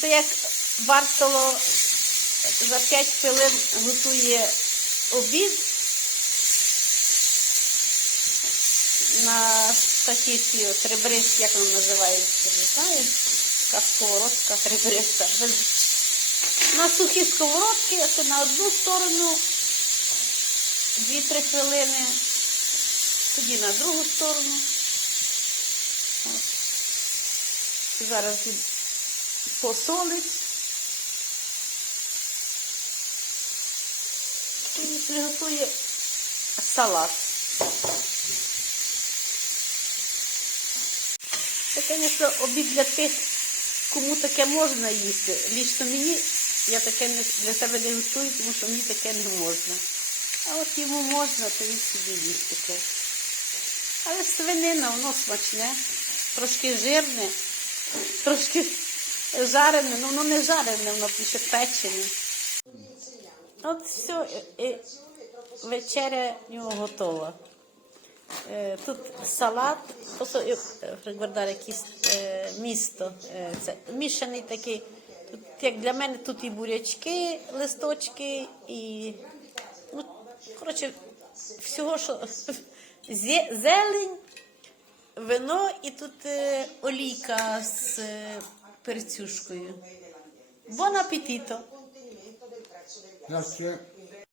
Це як Бартоло за 5 хвилин готує обід на такі ці як воно називається, не знаю, така сковородка ребриста. На сухі сковородки, це на одну сторону 2-3 хвилини, тоді на другу сторону. Зараз посолить. І приготує салат. Це, звісно, обід для тих, кому таке можна їсти. Лічно мені я таке для себе не готую, тому що мені таке не можна. А от йому можна, то він собі їсть таке. Але свинина, воно смачне, трошки жирне, трошки жарене, ну воно не жарене, воно більше печене. От все, і- вечеря в нього готова. Е, Тут салат, е, якесь е, місто. Це мішаний такий. Тут, як для мене тут і бурячки, листочки, і ну, коротше, всього, що зе- зелень, вино і тут олійка з перцюшкою. Buon appetito! Grazie.